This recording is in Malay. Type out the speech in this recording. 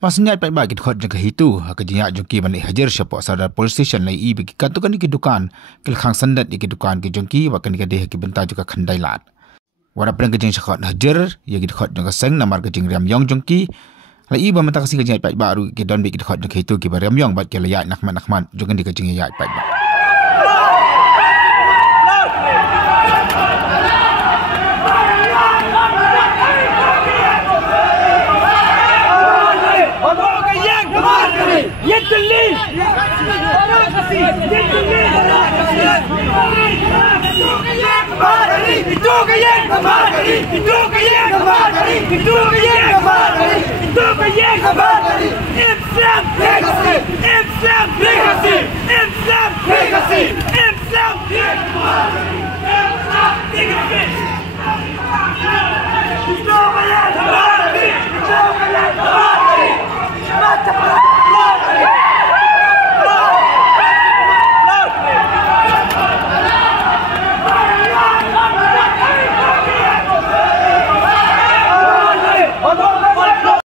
Masnya pai bagi khot jang hitu ha kajinya jongki ban hajar syapo sadar police station lai i bagi kantukan ki dukan kel khang sandat ki dukan ki jongki wa kan ki deh ki benta juga khandai lat wara prang kajing sakhot hajar ya ki khot jang seng namar kajing riam yong jongki lai i ba mata kasing kajing pai baru ki don bi ki khot jang hitu ki riam yong bat ke layak nakman jongan di kajing ya pai ba Islam legacy.